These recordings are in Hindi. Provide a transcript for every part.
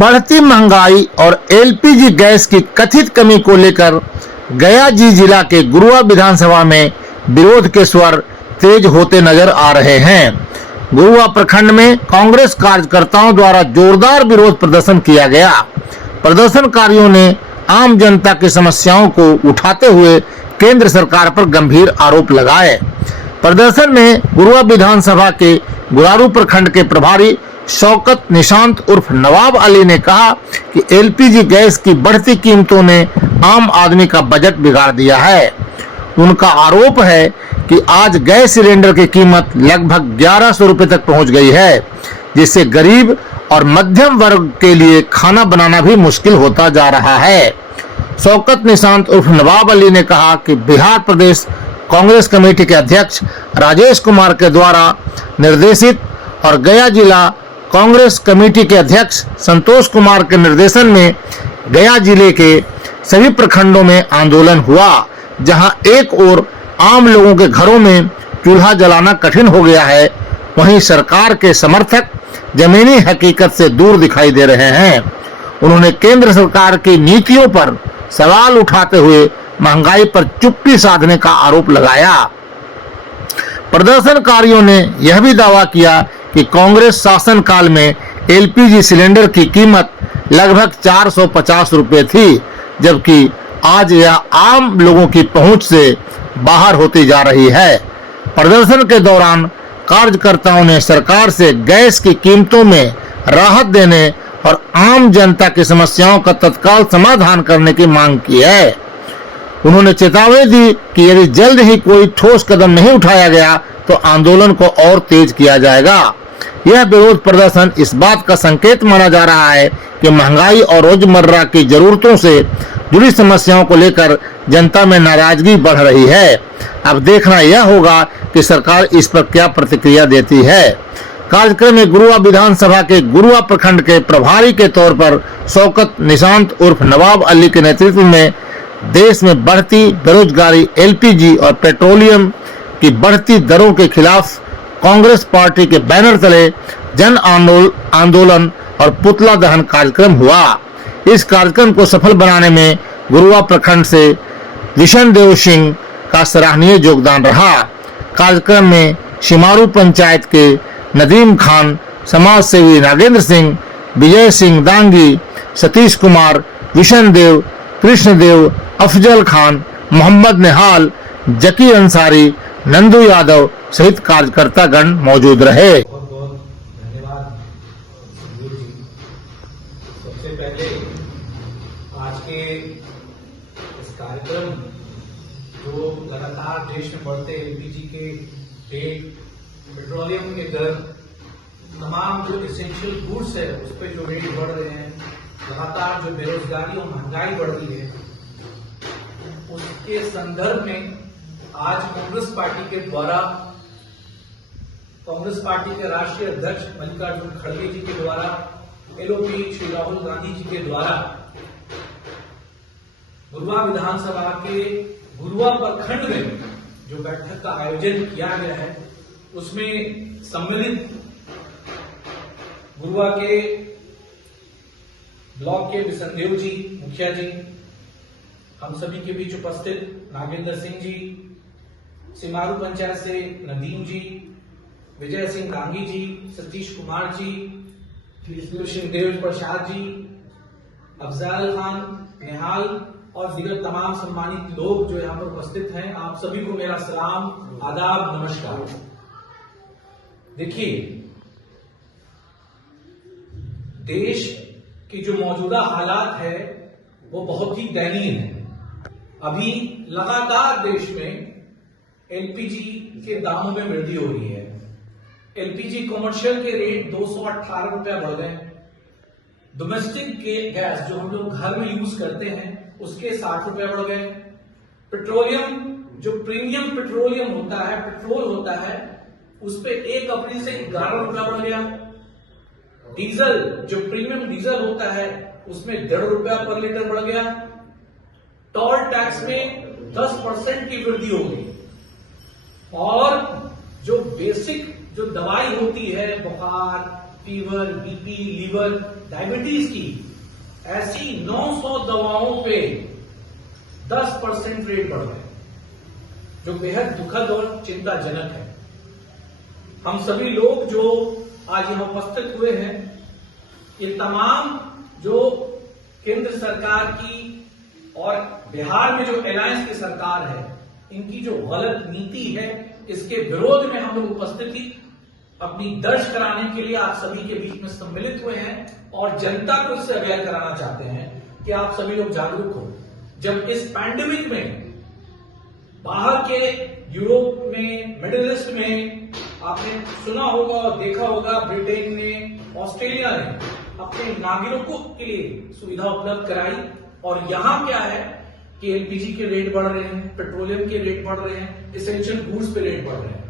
बढ़ती महंगाई और एलपीजी गैस की कथित कमी को लेकर गया जिला के गुरुआ विधानसभा में विरोध के स्वर तेज होते नजर आ रहे हैं। गुरुआ प्रखंड में कांग्रेस कार्यकर्ताओं द्वारा जोरदार विरोध प्रदर्शन किया गया। प्रदर्शनकारियों ने आम जनता की समस्याओं को उठाते हुए केंद्र सरकार पर गंभीर आरोप लगाए। प्रदर्शन में गुरुआ विधानसभा के गुरारू प्रखंड के प्रभारी शौकत निशांत उर्फ नवाब अली ने कहा कि एलपीजी गैस की बढ़ती कीमतों ने आम आदमी का बजट बिगाड़ दिया है। उनका आरोप है कि आज गैस सिलेंडर की कीमत लगभग 1100 रुपए तक पहुंच गई है, जिससे गरीब और मध्यम वर्ग के लिए खाना बनाना भी मुश्किल होता जा रहा है। शौकत निशांत उर्फ नवाब अली ने कहा कि बिहार प्रदेश कांग्रेस कमेटी के अध्यक्ष राजेश कुमार के द्वारा निर्देशित और गया जिला कांग्रेस कमेटी के अध्यक्ष संतोष कुमार के निर्देशन में गया जिले के सभी प्रखंडों में आंदोलन हुआ, जहां एक ओर आम लोगों के घरों में चूल्हा जलाना कठिन हो गया है, वहीं सरकार के समर्थक जमीनी हकीकत से दूर दिखाई दे रहे हैं। उन्होंने केंद्र सरकार की नीतियों पर सवाल उठाते हुए महंगाई पर चुप्पी साधने का आरोप लगाया। प्रदर्शनकारियों ने यह भी दावा किया कि कांग्रेस शासनकाल में एलपीजी सिलेंडर की कीमत लगभग 450 रुपए थी, जबकि आज यह आम लोगों की पहुंच से बाहर होती जा रही है। प्रदर्शन के दौरान कार्यकर्ताओं ने सरकार से गैस की कीमतों में राहत देने और आम जनता की समस्याओं का तत्काल समाधान करने की मांग की है। उन्होंने चेतावनी दी कि यदि जल्द ही कोई ठोस कदम नहीं उठाया गया तो आंदोलन को और तेज किया जाएगा। यह विरोध प्रदर्शन इस बात का संकेत माना जा रहा है कि महंगाई और रोजमर्रा की जरूरतों से जुड़ी समस्याओं को लेकर जनता में नाराजगी बढ़ रही है। अब देखना यह होगा कि सरकार इस पर क्या प्रतिक्रिया देती है। कार्यक्रम में गुरुआ विधानसभा के गुरुआ प्रखंड के प्रभारी के तौर पर शौकत निशांत उर्फ नवाब अली के नेतृत्व में देश में बढ़ती बेरोजगारी, एलपीजी और पेट्रोलियम की बढ़ती दरों के खिलाफ कांग्रेस पार्टी के बैनर तले जन आंदोलन और पुतला दहन कार्यक्रम हुआ। इस कार्यक्रम को सफल बनाने में गुरुआ प्रखंड से विशन देव सिंह का सराहनीय योगदान रहा। कार्यक्रम में शिमारू पंचायत के नदीम खान, समाज सेवी नागेंद्र सिंह, विजय सिंह दांगी, सतीश कुमार, विशन देव, कृष्णदेव, अफजल खान, मोहम्मद निहाल, जकी अंसारी, नंदू यादव सहित कार्यकर्तागण मौजूद रहे। बहुत बहुत धन्यवाद गुरु जी। सबसे पहले आज के इस कार्यक्रम जो लगातार देश में बढ़ते एलपीजी के रेट, पेट्रोलियम के दर, तमाम जो एसेंशियल गुड्स है उस पर जो रेट बढ़ रहे हैं, लगातार जो बेरोजगारी और महंगाई बढ़ रही है, उसके संदर्भ में आज कांग्रेस पार्टी के द्वारा, कांग्रेस पार्टी के राष्ट्रीय अध्यक्ष मल्लिकार्जुन खड़गे जी के द्वारा, एलओपी श्री राहुल गांधी जी के द्वारा गुरुआ विधानसभा के गुरुआ प्रखंड में जो बैठक का आयोजन किया गया है, उसमें सम्मिलित गुरुआ के ब्लॉक के विशनदेव जी मुखिया जी, हम सभी के बीच उपस्थित नागेंद्र सिंह जी, सिमारू पंचायत से नदीम जी, विजय सिंह दांगी जी, सतीश कुमार जी, कृष्णदेव प्रसाद जी, अफजल खान, निहाल और दीगर तमाम सम्मानित लोग जो यहाँ पर उपस्थित हैं, आप सभी को मेरा सलाम, आदाब, नमस्कार। देखिए, देश की जो मौजूदा हालात है वो बहुत ही दयनीय है। अभी लगातार देश में एलपीजी के दामों में वृद्धि हो रही है। एलपीजी कमर्शियल के रेट 218 रुपया बढ़ गए। डोमेस्टिक गैस जो हम लोग घर में यूज करते हैं उसके 60 रुपया बढ़ गए। पेट्रोलियम जो प्रीमियम पेट्रोलियम होता है, पेट्रोल होता है, उस पे 1 अप्रैल से 11 रुपया बढ़ गया। डीजल जो प्रीमियम डीजल होता है उसमें 1.5 रुपया पर लीटर बढ़ गया। टोल टैक्स में 10% की वृद्धि हो गई। और जो बेसिक जो दवाई होती है, बुखार, फीवर, बीपी, लीवर, डायबिटीज की ऐसी 900 दवाओं पे 10% रेट बढ़ गए, जो बेहद दुखद और चिंताजनक है। हम सभी लोग जो आज यहां उपस्थित हुए हैं, ये तमाम जो केंद्र सरकार की और बिहार में जो अलायंस की सरकार है, इनकी जो गलत नीति है, इसके विरोध में हम लोग उपस्थिति अपनी दर्ज कराने के लिए आप सभी के बीच में सम्मिलित हुए हैं और जनता को इससे अवेयर कराना चाहते हैं कि आप सभी लोग जागरूक हो। जब इस पैंडेमिक में बाहर के यूरोप में, मिडिल ईस्ट में आपने सुना होगा और देखा होगा, ब्रिटेन ने, ऑस्ट्रेलिया ने अपने नागरिकों के लिए सुविधा उपलब्ध कराई, और यहां क्या है कि एलपीजी के रेट बढ़ रहे हैं, पेट्रोलियम के रेट बढ़ रहे हैं, एसेंशियल गुड्स पे रेट बढ़ रहे हैं।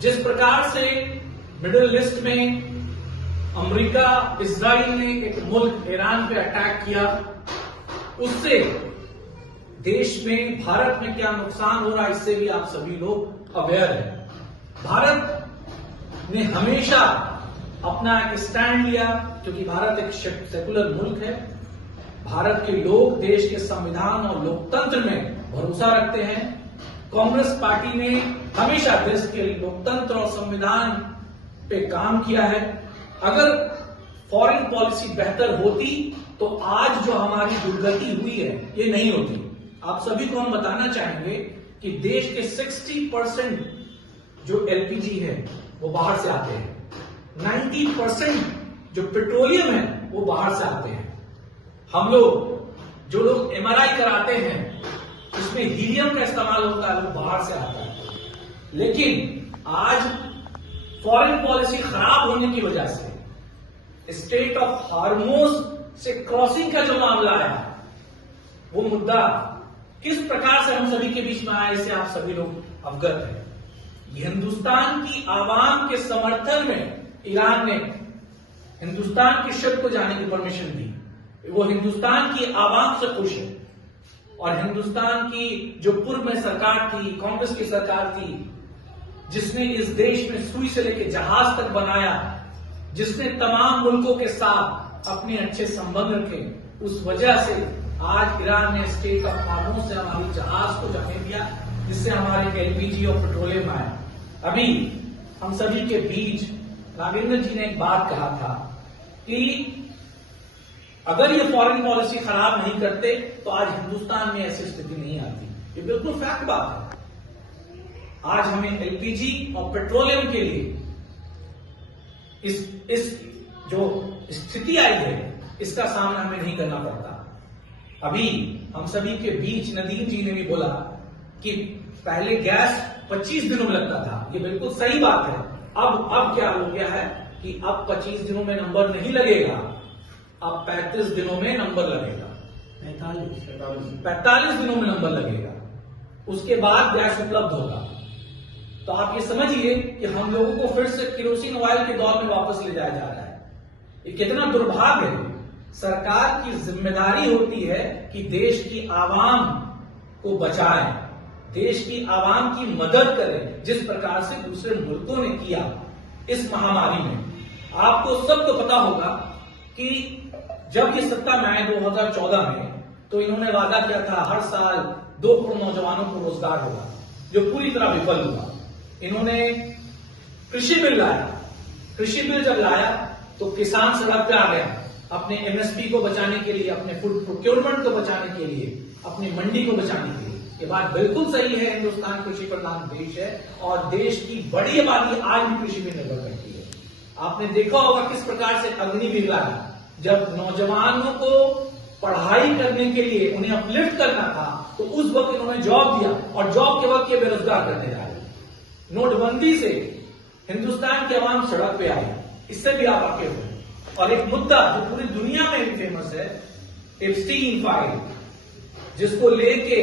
जिस प्रकार से मिडिल ईस्ट में अमेरिका, इजराइल ने एक मुल्क ईरान पे अटैक किया, उससे देश में, भारत में क्या नुकसान हो रहा है, इससे भी आप सभी लोग अवेयर हैं। भारत ने हमेशा अपना एक स्टैंड लिया, क्योंकि भारत एक सेकुलर मुल्क है। भारत के लोग देश के संविधान और लोकतंत्र में भरोसा रखते हैं। कांग्रेस पार्टी ने हमेशा देश के लोकतंत्र और संविधान पे काम किया है। अगर फॉरेन पॉलिसी बेहतर होती तो आज जो हमारी दुर्गति हुई है, ये नहीं होती। आप सभी को हम बताना चाहेंगे कि देश के 60% जो एलपीजी है वो बाहर से आते हैं, 90% जो पेट्रोलियम है वो बाहर से आते हैं। हम लोग जो लोग एमआरआई कराते हैं, उसमें हीलियम का इस्तेमाल होता है, वो बाहर से आता है। लेकिन आज फॉरेन पॉलिसी खराब होने की वजह से स्टेट ऑफ हार्मोज से क्रॉसिंग का जो मामला है, वो मुद्दा किस प्रकार से हम सभी के बीच में आया, इससे आप सभी लोग अवगत हैं। हिंदुस्तान की आवाम के समर्थन में ईरान ने हिंदुस्तान के शिप को जाने की परमिशन दी। वो हिंदुस्तान की आवाम से खुश है, और हिंदुस्तान की जो पूर्व में सरकार थी, कांग्रेस की सरकार थी, जिसने इस देश में सुई से लेकर जहाज तक बनाया, जिसने तमाम मुल्कों के साथ अपने अच्छे संबंध रखे, उस वजह से आज ईरान ने स्टेट ऑफ हार्मोज से हमारी जहाज को जाने दिया, जिससे हमारे एलपीजी और पेट्रोलियम आया। अभी हम सभी के बीच नागेंद्र जी ने एक बात कहा था कि अगर ये फॉरेन पॉलिसी खराब नहीं करते तो आज हिंदुस्तान में ऐसी स्थिति नहीं आती। ये बिल्कुल फैक्ट बात है। आज हमें एलपीजी और पेट्रोलियम के लिए इस जो स्थिति आई है, इसका सामना हमें नहीं करना पड़ता। अभी हम सभी के बीच नदीम जी ने भी बोला कि पहले गैस 25 दिनों में लगता था। ये बिल्कुल सही बात है। अब क्या हो गया है कि अब 25 दिनों में नंबर नहीं लगेगा, अब 35 दिनों में नंबर लगेगा, 45 दिनों में नंबर लगेगा, उसके बाद गैस उपलब्ध होगा। तो आप ये समझिए कि हम लोगों को फिर से केरोसिन ऑयल के दौर में वापस ले जाया जा रहा है। ये कितना दुर्भाग्य है। सरकार की जिम्मेदारी होती है कि देश की आवाम को बचाएं, देश की आवाम की मदद करें, जिस प्रकार से दूसरे मुल्कों ने किया इस महामारी में। आपको सबको पता होगा कि जब ये सत्ता में आए 2014 में, तो इन्होंने वादा किया था हर साल 2 करोड़ नौजवानों को रोजगार होगा, जो पूरी तरह विफल हुआ। इन्होंने कृषि बिल लाया। कृषि बिल जब लाया तो किसान सड़क पे आ गया, अपने एमएसपी को बचाने के लिए, अपने फूड प्रोक्योरमेंट को बचाने के लिए, अपनी मंडी को बचाने के लिए। ये बात बिल्कुल सही है, हिंदुस्तान कृषि प्रधान देश है और देश की बड़ी आबादी आज भी कृषि पर निर्भर करती है। आपने देखा होगा किस प्रकार से अग्निवीर लाया, जब नौजवानों को पढ़ाई करने के लिए उन्हें अपलिफ्ट करना था, तो उस वक्त इन्होंने जॉब दिया, और जॉब के वक्त ये बेरोजगार करने जा रहे। नोटबंदी से हिंदुस्तान की आवाम सड़क पे आई, इससे भी आप वाकिफ हैं। और एक मुद्दा जो पूरी दुनिया में भी फेमस है, एप्स्टीन फाइल, जिसको लेके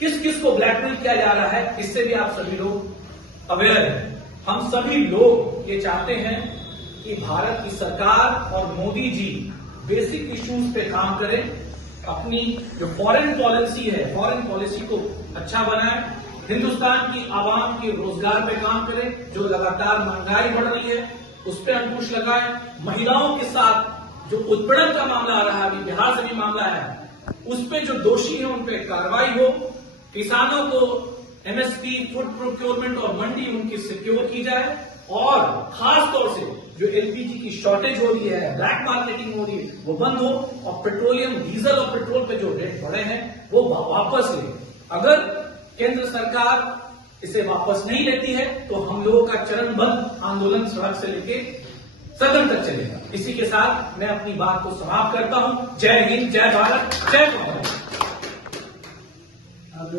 किस किस को ब्लैकमेल किया जा रहा है, इससे भी आप सभी लोग अवेयर हैं। हम सभी लोग ये चाहते हैं कि भारत की सरकार और मोदी जी बेसिक इश्यूज पे काम करें, अपनी जो फॉरेन पॉलिसी है, फॉरेन पॉलिसी को अच्छा बनाएं, हिंदुस्तान की आवाम के रोजगार पे काम करें। जो लगातार महंगाई बढ़ रही है, उस पर अंकुश लगाए। महिलाओं के साथ जो उत्पीड़न का मामला आ रहा है, अभी बिहार से भी मामला है, उस पे जो दोषी है उन पे कार्रवाई हो। किसानों को एमएसपी, फूड प्रोक्योरमेंट और मंडी उनकी सिक्योर की जाए, और खास तौर से जो एलपीजी की शॉर्टेज हो रही है, ब्लैक मार्केटिंग हो रही है, वो बंद हो, और पेट्रोलियम, डीजल और पेट्रोल पे जो रेट बढ़े हैं वो वापस ले। अगर केंद्र सरकार इसे वापस नहीं लेती है तो हम लोगों का चरणबद्ध आंदोलन सड़क से लेके सदन तक चलेगा। इसी के साथ मैं अपनी बात को समाप्त करता हूं। जय हिंद, जय भारत, जय कांग्रेस। अब